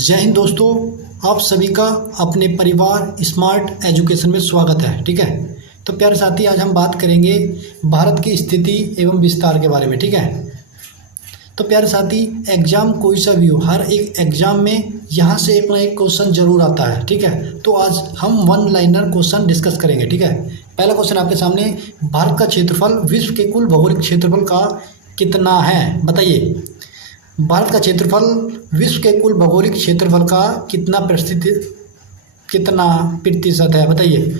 जय हिंद दोस्तों, आप सभी का अपने परिवार स्मार्ट एजुकेशन में स्वागत है। ठीक है, तो प्यारे साथी, आज हम बात करेंगे भारत की स्थिति एवं विस्तार के बारे में। ठीक है, तो प्यारे साथी, एग्जाम कोई सा भी हो, हर एक एग्जाम में यहाँ से एक ना एक क्वेश्चन जरूर आता है। ठीक है, तो आज हम वन लाइनर क्वेश्चन डिस्कस करेंगे। ठीक है, पहला क्वेश्चन आपके सामने, भारत का क्षेत्रफल विश्व के कुल भौगोलिक क्षेत्रफल का कितना है? बताइए, भारत का क्षेत्रफल विश्व के कुल भौगोलिक क्षेत्रफल का कितना प्रतिशत है? बताइए।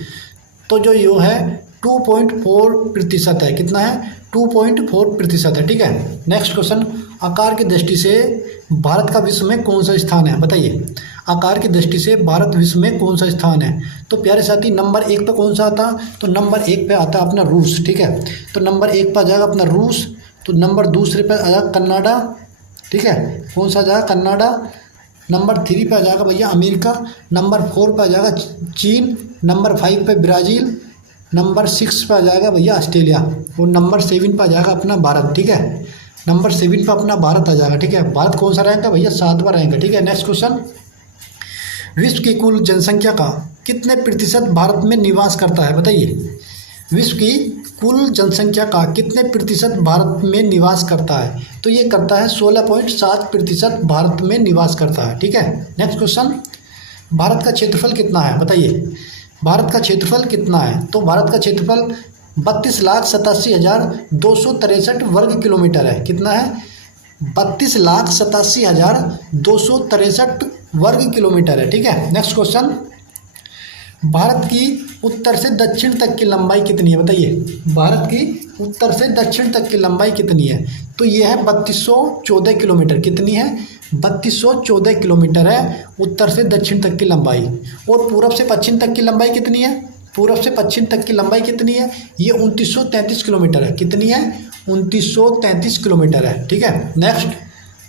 तो जो यो है 2.4% है। कितना है? 2.4% है। ठीक है, नेक्स्ट क्वेश्चन, आकार की दृष्टि से भारत का विश्व में कौन सा स्थान है? बताइए, आकार की दृष्टि से भारत विश्व में कौन सा स्थान है? तो प्यारे साथी, नंबर 1 पे कौन सा आता? तो नंबर 1 पे आता अपना रूस। ठीक है, तो नंबर 1 पर आ जाएगा अपना रूस। तो नंबर दूसरे पे आ जाएगा कनाडा। ठीक है, कौन सा जाएगा? कनाडा। नंबर 3 पे आ जाएगा भैया अमेरिका। नंबर 4 पे आ जाएगा चीन। नंबर 5 पे ब्राज़ील। नंबर 6 पे आ जाएगा भैया ऑस्ट्रेलिया। और नंबर 7 पे आ जाएगा अपना भारत। ठीक है, नंबर 7 पे अपना भारत आ जाएगा। ठीक है, भारत कौन सा रैंक है भैया? 7वां रैंक है। ठीक है, नेक्स्ट क्वेश्चन, विश्व की कुल जनसंख्या का कितने प्रतिशत भारत में निवास करता है? बताइए, विश्व की कुल जनसंख्या का कितने प्रतिशत भारत में निवास करता है? तो ये करता है 16.7% भारत में निवास करता है। ठीक है, नेक्स्ट क्वेश्चन, भारत का क्षेत्रफल कितना है? बताइए, भारत का क्षेत्रफल कितना है? तो भारत का क्षेत्रफल 32,87,263 वर्ग किलोमीटर है। कितना है? 32,87,263 वर्ग किलोमीटर है। ठीक है, नेक्स्ट क्वेश्चन, भारत की उत्तर से दक्षिण तक की लंबाई कितनी है? बताइए, भारत की उत्तर से दक्षिण तक की लंबाई कितनी है? तो ये है 3214 किलोमीटर। कितनी है? 3214 किलोमीटर है उत्तर से दक्षिण तक की लंबाई। और पूरब से पश्चिम तक की लंबाई कितनी है? पूरब से पश्चिम तक की लंबाई कितनी है? ये 2933 किलोमीटर है। कितनी है? 2933 किलोमीटर है। ठीक है, नेक्स्ट,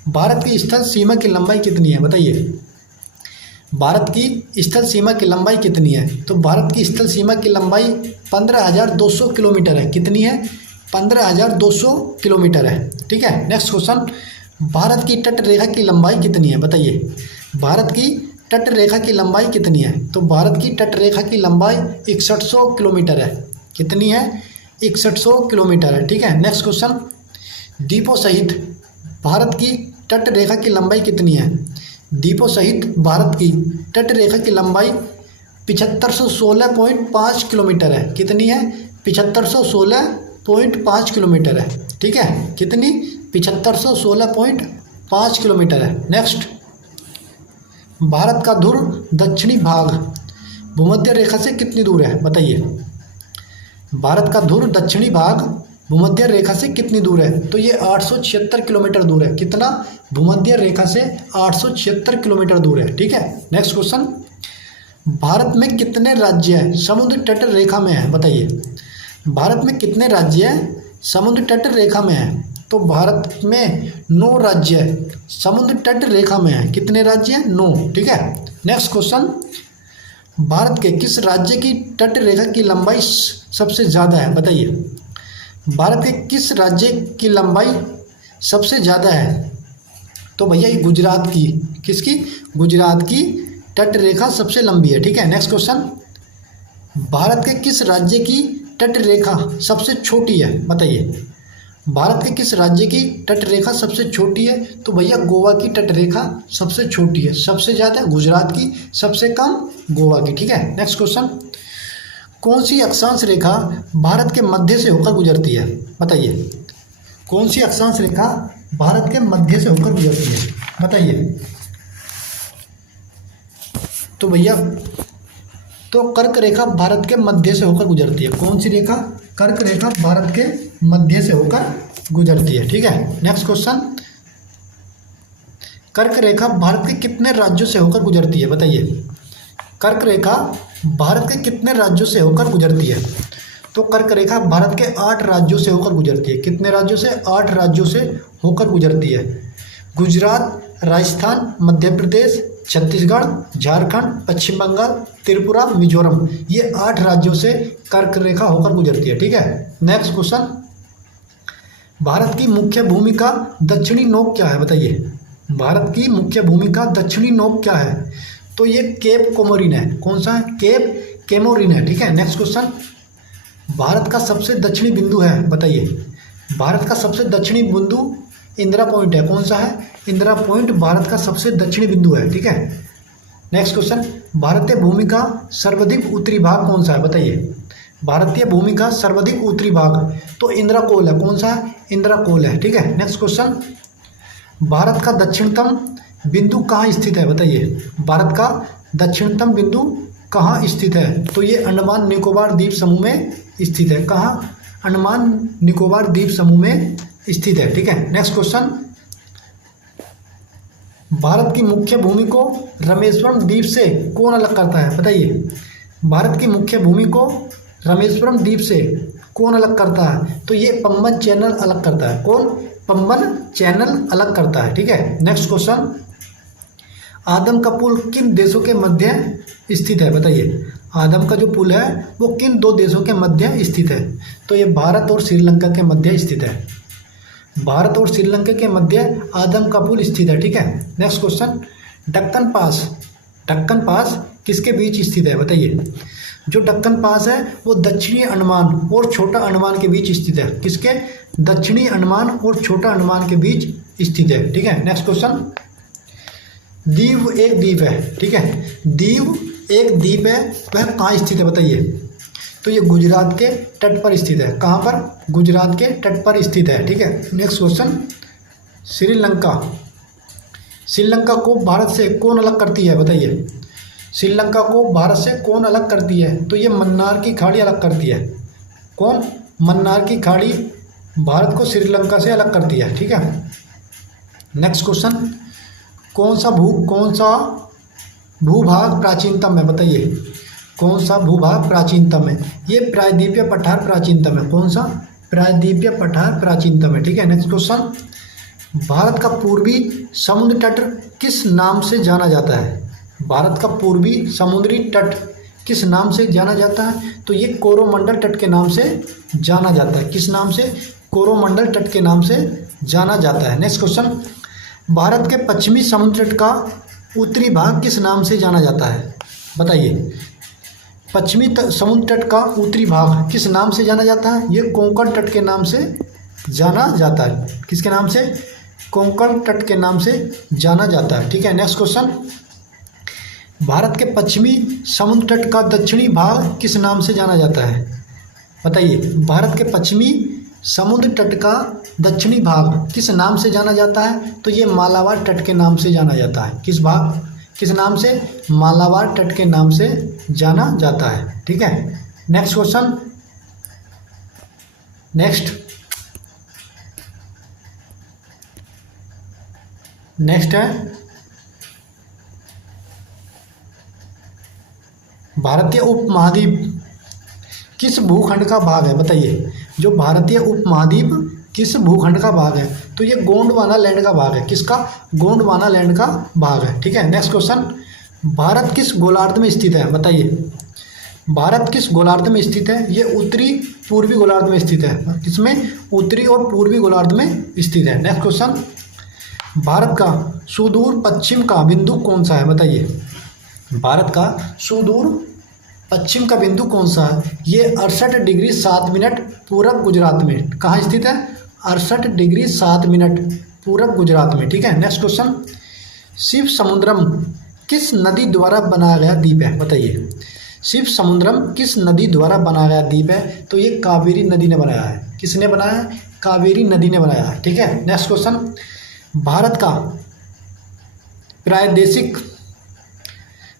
भारत की स्थल सीमा की लंबाई कितनी है? बताइए, भारत की स्थल सीमा की लंबाई कितनी है? तो भारत की स्थल सीमा की लंबाई 15,200 किलोमीटर है। कितनी है? 15,200 किलोमीटर है। ठीक है, नेक्स्ट क्वेश्चन, भारत की तट रेखा की लंबाई कितनी है? बताइए, भारत की तट रेखा की लंबाई कितनी है? तो भारत की तट रेखा की लंबाई 6100 किलोमीटर है। कितनी है? 6100 किलोमीटर है। ठीक है, नेक्स्ट क्वेश्चन, द्वीपों सहित भारत की तट रेखा की लंबाई कितनी है? द्वीपों सहित भारत की तट रेखा की लंबाई 7516.5 किलोमीटर है। कितनी है? 7516.5 किलोमीटर है। ठीक है, कितनी? 7516.5 किलोमीटर है। नेक्स्ट, भारत का ध्रुव दक्षिणी भाग भूमध्य रेखा से कितनी दूर है? बताइए, भारत का ध्रुव दक्षिणी भाग भूमध्य रेखा से कितनी दूर है? तो ये 876 किलोमीटर दूर है। कितना? भूमध्य रेखा से 876 किलोमीटर दूर है। ठीक है, नेक्स्ट क्वेश्चन, भारत में कितने राज्य हैं समुद्र तट रेखा में है? बताइए, भारत में कितने राज्य हैं समुद्र तट रेखा में है? तो भारत में 9 राज्य समुद्र तट रेखा में है। कितने राज्य हैं? 9। ठीक है, नेक्स्ट क्वेश्चन, भारत के किस राज्य की तट रेखा की लंबाई सबसे ज़्यादा है? बताइए, भारत के किस राज्य की लंबाई सबसे ज़्यादा है? तो भैया ये गुजरात की। किसकी? गुजरात की तट रेखा सबसे लंबी है। ठीक है, नेक्स्ट क्वेश्चन, भारत के किस राज्य की तट रेखा सबसे छोटी है? बताइए, भारत के किस राज्य की तट रेखा सबसे छोटी है? तो भैया गोवा की तट रेखा सबसे छोटी है। सबसे ज़्यादा गुजरात की, सबसे कम गोवा की। ठीक है, नेक्स्ट क्वेश्चन, कौन सी अक्षांश रेखा भारत के मध्य से होकर गुजरती है? बताइए, कौन सी अक्षांश रेखा भारत के मध्य से होकर गुजरती है? बताइए। तो भैया, तो कर्क रेखा भारत के मध्य से होकर गुजरती है। कौन सी रेखा? कर्क रेखा भारत के मध्य से होकर गुजरती है। ठीक है, नेक्स्ट क्वेश्चन, कर्क रेखा भारत के कितने राज्यों से होकर गुजरती है? बताइए, कर्क रेखा भारत के कितने राज्यों से होकर गुजरती है? तो कर्क रेखा भारत के 8 राज्यों से होकर गुजरती है। कितने राज्यों से? 8 राज्यों से होकर गुजरती है। गुजरात, राजस्थान, मध्य प्रदेश, छत्तीसगढ़, झारखंड, पश्चिम बंगाल, त्रिपुरा, मिजोरम, ये 8 राज्यों से कर्क रेखा होकर गुजरती है। ठीक है, नेक्स्ट क्वेश्चन, भारत की मुख्य भूमि का दक्षिणी नोक क्या है? बताइए, भारत की मुख्य भूमि का दक्षिणी नोक क्या है? तो ये केप कोमोरिन है। कौन सा है? केप केमोरिन है। ठीक है, नेक्स्ट क्वेश्चन, भारत का सबसे दक्षिणी बिंदु है, बताइए। भारत का सबसे दक्षिणी बिंदु इंदिरा पॉइंट है। कौन सा है? इंदिरा पॉइंट भारत का सबसे दक्षिणी बिंदु है। ठीक है, नेक्स्ट क्वेश्चन, भारतीय भूमि का सर्वाधिक उत्तरी भाग कौन सा है, बताइए। भारतीय भूमि का सर्वाधिक उत्तरी भाग तो इंदिरा कोल है। कौन सा है? इंदिरा कोल है। ठीक है, नेक्स्ट क्वेश्चन, भारत का दक्षिणतम बिंदु कहाँ स्थित है, बताइए। भारत का दक्षिणतम बिंदु कहाँ स्थित है? तो ये अंडमान निकोबार द्वीप समूह में स्थित है। कहाँ? अंडमान निकोबार द्वीप समूह में स्थित है। ठीक है, नेक्स्ट क्वेश्चन, भारत की मुख्य भूमि को रामेश्वरम द्वीप से कौन अलग करता है, बताइए। भारत की मुख्य भूमि को रामेश्वरम द्वीप से कौन अलग करता है? तो ये पंबन चैनल अलग करता है। कौन? पंबन चैनल अलग करता है। ठीक है, नेक्स्ट क्वेश्चन, आदम का पुल किन देशों के मध्य स्थित है, बताइए। आदम का जो पुल है वो किन दो देशों के मध्य स्थित है? तो ये भारत और श्रीलंका के मध्य स्थित है। भारत और श्रीलंका के मध्य आदम का पुल स्थित है। ठीक है, नेक्स्ट क्वेश्चन, दक्कन पास, दक्कन पास किसके बीच स्थित है, बताइए। जो दक्कन पास है वो दक्षिणी अंडमान और छोटा अंडमान के बीच स्थित है। किसके? दक्षिणी अंडमान और छोटा अंडमान के बीच स्थित है। ठीक है, नेक्स्ट क्वेश्चन, दीव एक द्वीप है। ठीक है, दीव एक द्वीप है, वह कहाँ स्थित है, बताइए। तो ये गुजरात के तट पर स्थित है। कहाँ पर? गुजरात के तट पर स्थित है। ठीक है, नेक्स्ट क्वेश्चन, श्रीलंका, श्रीलंका को भारत से कौन अलग करती है, बताइए। श्रीलंका को भारत से कौन अलग करती है? तो ये मन्नार की खाड़ी अलग करती है। कौन? मन्नार की खाड़ी भारत को श्रीलंका से अलग करती है। ठीक है, नेक्स्ट क्वेश्चन, कौन सा भूभाग प्राचीनतम है, बताइए। कौन सा भूभाग प्राचीनतम है? ये प्रायद्वीपीय पठार प्राचीनतम है। कौन सा? प्रायद्वीपीय पठार प्राचीनतम है। ठीक है, नेक्स्ट क्वेश्चन, भारत का पूर्वी समुद्र तट किस नाम से जाना जाता है? भारत का पूर्वी समुद्री तट किस नाम से जाना जाता है? तो ये कोरोमंडल तट के नाम से जाना जाता है। किस नाम से? कोरोमंडल तट के नाम से जाना जाता है। नेक्स्ट क्वेश्चन, भारत के पश्चिमी समुद्र तट का उत्तरी भाग किस नाम से जाना जाता है, बताइए। पश्चिमी समुद्र तट का उत्तरी भाग किस नाम से जाना जाता है? ये कोंकण तट के नाम से जाना जाता है। किसके नाम से? कोंकण तट के नाम से जाना जाता है। ठीक है, नेक्स्ट क्वेश्चन, भारत के पश्चिमी समुद्र तट का दक्षिणी भाग किस नाम से जाना जाता है, बताइए। भारत के पश्चिमी समुद्र तट का दक्षिणी भाग किस नाम से जाना जाता है? तो ये मालाबार तट के नाम से जाना जाता है। किस नाम से? मालाबार तट के नाम से जाना जाता है। ठीक है, नेक्स्ट क्वेश्चन, नेक्स्ट है भारतीय उपमहाद्वीप किस भूखंड का भाग है, बताइए। जो भारतीय उपमहाद्वीप किस भूखंड का भाग है? तो ये गोंडवाना लैंड का भाग है। किसका? गोंडवाना लैंड का भाग है। ठीक है, नेक्स्ट क्वेश्चन, भारत किस गोलार्ध में स्थित है, बताइए। भारत किस गोलार्ध में स्थित है? ये उत्तरी पूर्वी गोलार्ध में स्थित है। किसमें? उत्तरी और पूर्वी गोलार्ध में स्थित है। नेक्स्ट क्वेश्चन, भारत का सुदूर पश्चिम का बिंदु कौन सा है, बताइए। भारत का सुदूर पश्चिम का बिंदु कौन सा है? ये 68 डिग्री 7 मिनट पूरब गुजरात में। कहाँ स्थित है? 68 डिग्री 7 मिनट पूरब गुजरात में। ठीक है, नेक्स्ट क्वेश्चन, शिव समुद्रम किस नदी द्वारा बनाया गया द्वीप है, बताइए। शिव समुद्रम किस नदी द्वारा बनाया गया द्वीप है? तो ये कावेरी नदी ने बनाया है। किसने बनाया है? कावेरी नदी ने बनाया है। ठीक है, नेक्स्ट क्वेश्चन, भारत का प्रादेशिक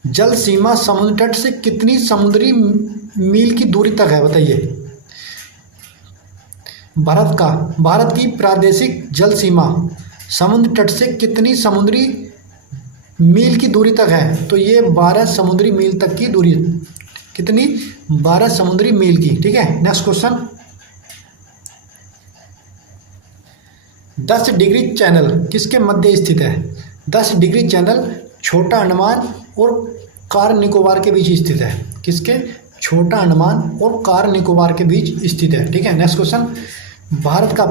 जल सीमा समुद्र तट से कितनी समुद्री मील की दूरी तक है, बताइए। भारत की प्रादेशिक जल सीमा समुद्र तट से कितनी समुद्री मील की दूरी तक है? तो ये 12 समुद्री मील तक की दूरी। कितनी? 12 समुद्री मील की। ठीक है, नेक्स्ट क्वेश्चन, 10 डिग्री चैनल किसके मध्य स्थित है? 10 डिग्री चैनल छोटा अंडमान और कार निकोबार के बीच स्थित है। किसके? छोटा अंडमान और कार निकोबार के बीच स्थित है। ठीक है, नेक्स्ट क्वेश्चन, भारत का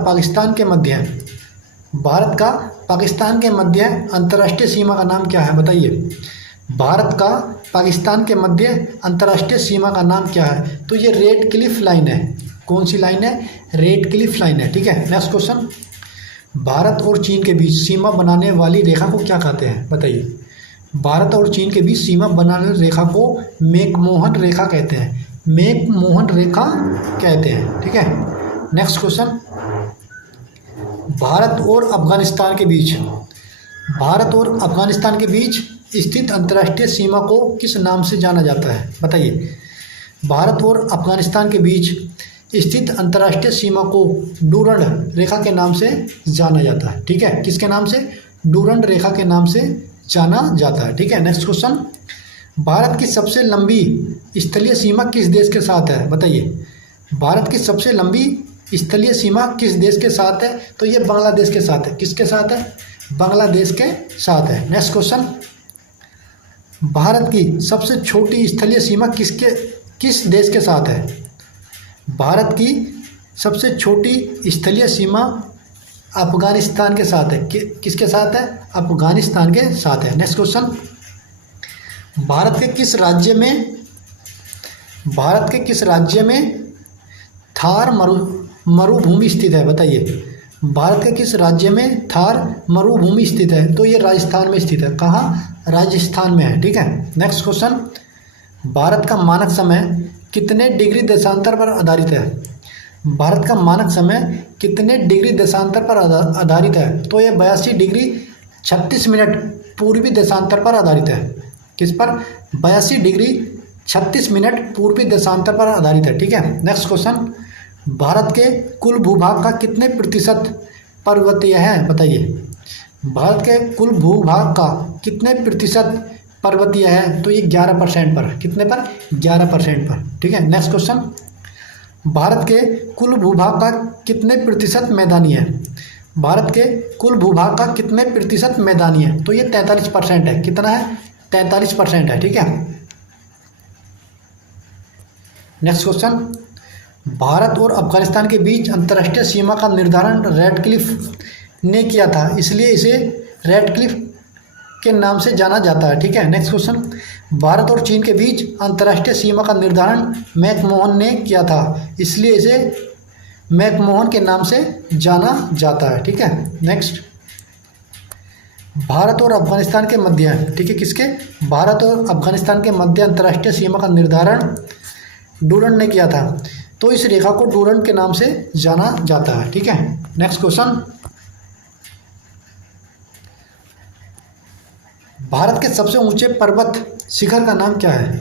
पाकिस्तान के मध्य अंतर्राष्ट्रीय सीमा का नाम क्या है? बताइए। भारत का पाकिस्तान के मध्य अंतर्राष्ट्रीय सीमा का नाम क्या है? तो ये रेड क्लिफ लाइन है। कौन सी लाइन है? रेड क्लिफ लाइन है। ठीक है, नेक्स्ट क्वेश्चन, भारत और चीन के बीच सीमा बनाने वाली रेखा को क्या कहते हैं? बताइए। भारत और चीन के बीच सीमा बनाने वाली रेखा को मैकमोहन रेखा कहते हैं। मैकमोहन रेखा कहते हैं। ठीक है, नेक्स्ट क्वेश्चन, भारत और अफगानिस्तान के बीच स्थित अंतर्राष्ट्रीय सीमा को किस नाम से जाना जाता है? बताइए। भारत और अफगानिस्तान के बीच स्थित अंतर्राष्ट्रीय सीमा को डूरंड रेखा के नाम से जाना जाता है। ठीक है, किसके नाम से? डूरंड रेखा के नाम से जाना जाता है। ठीक है, नेक्स्ट क्वेश्चन, भारत की सबसे लंबी स्थलीय सीमा किस देश के साथ है? बताइए। भारत की सबसे लंबी स्थलीय सीमा किस देश के साथ है? तो ये बांग्लादेश के साथ है। किसके साथ है? बांग्लादेश के साथ है। नेक्स्ट क्वेश्चन, भारत की सबसे छोटी स्थलीय सीमा किस देश के साथ है? भारत की सबसे छोटी स्थलीय सीमा अफगानिस्तान के साथ है। किसके साथ है? अफगानिस्तान के साथ है। नेक्स्ट क्वेश्चन, भारत के किस राज्य में थार मरुभूमि स्थित है? बताइए। भारत के किस राज्य में थार मरुभूमि स्थित है? तो ये राजस्थान में स्थित है। कहाँ? राजस्थान में है। ठीक है, नेक्स्ट क्वेश्चन, भारत का मानक समय कितने डिग्री देशांतर पर आधारित है? भारत का मानक समय कितने डिग्री देशांतर पर आधारित है? तो ये 82 डिग्री 36 मिनट पूर्वी देशांतर पर आधारित है। किस पर? 82 डिग्री 36 मिनट पूर्वी देशांतर पर आधारित है। ठीक है, नेक्स्ट क्वेश्चन, भारत के कुल भूभाग का कितने प्रतिशत पर्वतीय है? बताइए। भारत के कुल भूभाग का कितने प्रतिशत पर्वतीय है? तो ये 11% पर। कितने पर? 11% पर। ठीक है, नेक्स्ट क्वेश्चन, भारत के कुल भूभाग का कितने प्रतिशत मैदानी है? भारत के कुल भूभाग का कितने प्रतिशत मैदानी है? तो ये 43% है। कितना है? 43% है। ठीक है, नेक्स्ट क्वेश्चन, भारत और अफगानिस्तान के बीच अंतर्राष्ट्रीय सीमा का निर्धारण रेडक्लिफ ने किया था, इसलिए इसे रेडक्लिफ के नाम से जाना जाता है। ठीक है, नेक्स्ट क्वेश्चन, भारत और चीन के बीच अंतर्राष्ट्रीय सीमा का निर्धारण मैकमोहन ने किया था, इसलिए इसे मैकमोहन के नाम से जाना जाता है। ठीक है, नेक्स्ट, भारत और अफगानिस्तान के मध्य, ठीक है, किसके? भारत और अफगानिस्तान के मध्य अंतर्राष्ट्रीय सीमा का निर्धारण डूरंड ने किया था, तो इस रेखा को डूरंड के नाम से जाना जाता है। ठीक है, नेक्स्ट क्वेश्चन, भारत के सबसे ऊंचे पर्वत शिखर का नाम क्या है?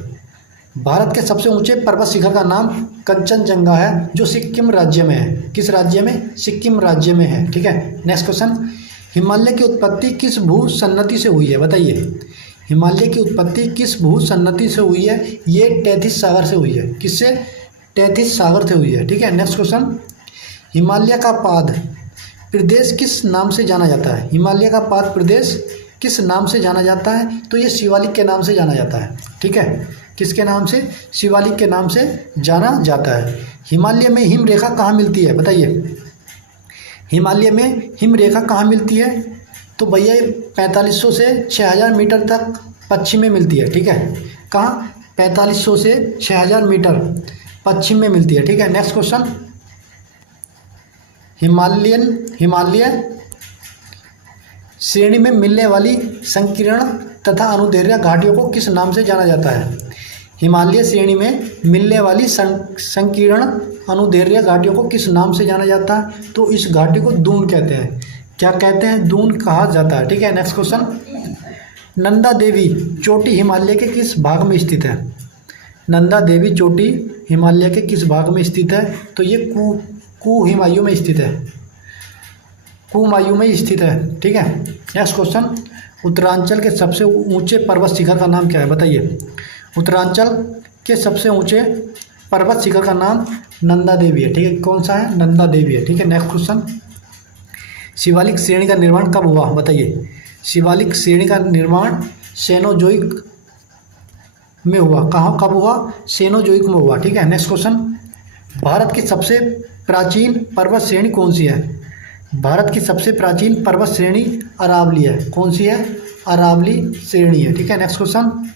भारत के सबसे ऊंचे पर्वत शिखर का नाम कंचनजंगा है, जो सिक्किम राज्य में है। किस राज्य में? सिक्किम राज्य में है। ठीक है, नेक्स्ट क्वेश्चन, हिमालय की उत्पत्ति किस भूसन्नति से हुई है? बताइए। हिमालय की उत्पत्ति किस भूसन्नति से हुई है? ये टेथिस सागर से हुई है। किससे? टेथिस सागर से हुई है। ठीक है, नेक्स्ट क्वेश्चन, हिमालय का पाद प्रदेश किस नाम से जाना जाता है? हिमालय का पाद प्रदेश किस नाम से जाना जाता है? तो ये शिवालिक के नाम से जाना जाता है। ठीक है, किसके नाम से? शिवालिक के नाम से जाना जाता है। हिमालय में हिम रेखा कहाँ मिलती है? बताइए। हिमालय में हिम रेखा कहाँ मिलती है? तो भैया 4500 से 6000 मीटर तक पश्चिम में मिलती है। ठीक है, कहाँ? 4500 से 6000 मीटर पश्चिम में मिलती है। ठीक है, नेक्स्ट क्वेश्चन, हिमालय श्रेणी में मिलने वाली संकीर्ण तथा अनुदैर्घ्य घाटियों को किस नाम से जाना जाता है? हिमालय श्रेणी में मिलने वाली संकीर्ण अनुदैर्घ्य घाटियों को किस नाम से जाना जाता है? तो इस घाटी को दून कहते हैं। क्या कहते हैं? दून कहा जाता है। ठीक है, नेक्स्ट क्वेश्चन, नंदा देवी चोटी हिमालय के किस भाग में स्थित है? नंदा देवी चोटी हिमालय के किस भाग में स्थित है? तो ये कुमायूं में स्थित है। कुमायूं में स्थित है। ठीक है, नेक्स्ट क्वेश्चन, उत्तरांचल के सबसे ऊंचे पर्वत शिखर का नाम क्या है? बताइए। उत्तरांचल के सबसे ऊंचे पर्वत शिखर का नाम नंदा देवी है। ठीक है, कौन सा है? नंदा देवी है। ठीक है, नेक्स्ट क्वेश्चन, शिवालिक श्रेणी का निर्माण कब हुआ? बताइए। शिवालिक श्रेणी का निर्माण सेनोजोइक में हुआ। कहाँ कब हुआ? सेनोजोइक में हुआ। ठीक है, नेक्स्ट क्वेश्चन, भारत की सबसे प्राचीन पर्वत श्रेणी कौन सी है? भारत की सबसे प्राचीन पर्वत श्रेणी अरावली है। कौन सी है? अरावली श्रेणी है। ठीक है, नेक्स्ट क्वेश्चन।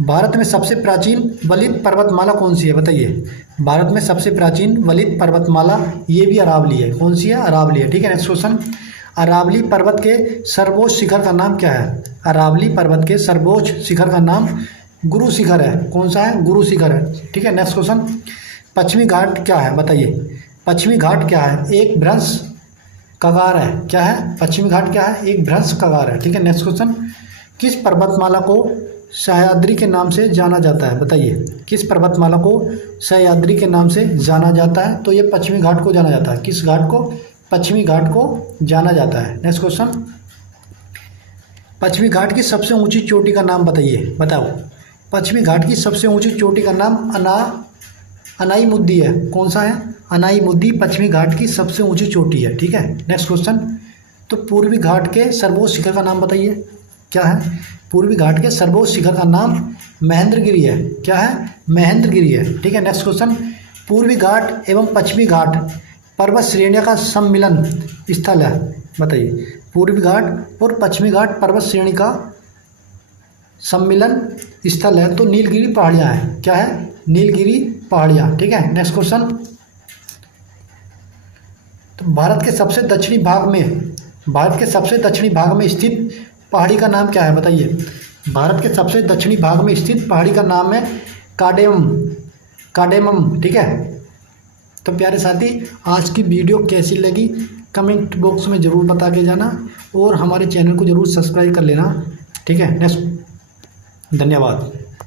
भारत में सबसे प्राचीन वलित पर्वतमाला कौन सी है? बताइए। भारत में सबसे प्राचीन वलित पर्वतमाला ये भी अरावली है। कौन सी है? अरावली है। ठीक है, नेक्स्ट क्वेश्चन। अरावली पर्वत के सर्वोच्च शिखर का नाम क्या है? अरावली पर्वत के सर्वोच्च शिखर का नाम गुरु शिखर है। कौन सा है? गुरु शिखर है। ठीक है, नेक्स्ट क्वेश्चन। पश्चिमी घाट क्या है? बताइए। पश्चिमी घाट क्या है? एक भ्रंश कगार है। क्या है? पश्चिमी घाट क्या है? एक भ्रंश कगार है। ठीक है, नेक्स्ट क्वेश्चन। किस पर्वतमाला को सह्याद्री के नाम से जाना जाता है? बताइए। किस पर्वतमाला को सह्याद्री के नाम से जाना जाता है? तो ये पश्चिमी घाट को जाना जाता है। किस घाट को? पश्चिमी घाट को जाना जाता है। Next question. पश्चिमी घाट की सबसे ऊंची चोटी का नाम बताइए। बताओ। पश्चिमी घाट की सबसे ऊंची चोटी का नाम अनाई-मुद्दी है। कौन सा है? अनाई-मुद्दी पश्चिमी घाट की सबसे ऊंची चोटी है। ठीक है, नेक्स्ट क्वेश्चन। तो पूर्वी घाट के सर्वोच्च शिखर का नाम बताइए। क्या है? पूर्वी घाट के सर्वोच्च शिखर का नाम महेंद्रगिरी है। क्या है? महेंद्रगिरी है। ठीक है, नेक्स्ट क्वेश्चन। पूर्वी घाट एवं पश्चिमी घाट पर्वत श्रेणियों का सम्मिलन स्थल है। बताइए। पूर्वी घाट और पश्चिमी घाट पर्वत श्रेणी का सम्मिलन स्थल है तो नीलगिरी पहाड़ियाँ हैं। क्या है? नीलगिरी पहाड़ियाँ। ठीक है, नेक्स्ट क्वेश्चन। तो भारत के सबसे दक्षिणी भाग में स्थित पहाड़ी का नाम क्या है? बताइए। भारत के सबसे दक्षिणी भाग में स्थित पहाड़ी का नाम है कार्डेमम। ठीक है, तो प्यारे साथी, आज की वीडियो कैसी लगी कमेंट बॉक्स में ज़रूर बता के जाना और हमारे चैनल को ज़रूर सब्सक्राइब कर लेना। ठीक है, नेक्स्ट। धन्यवाद।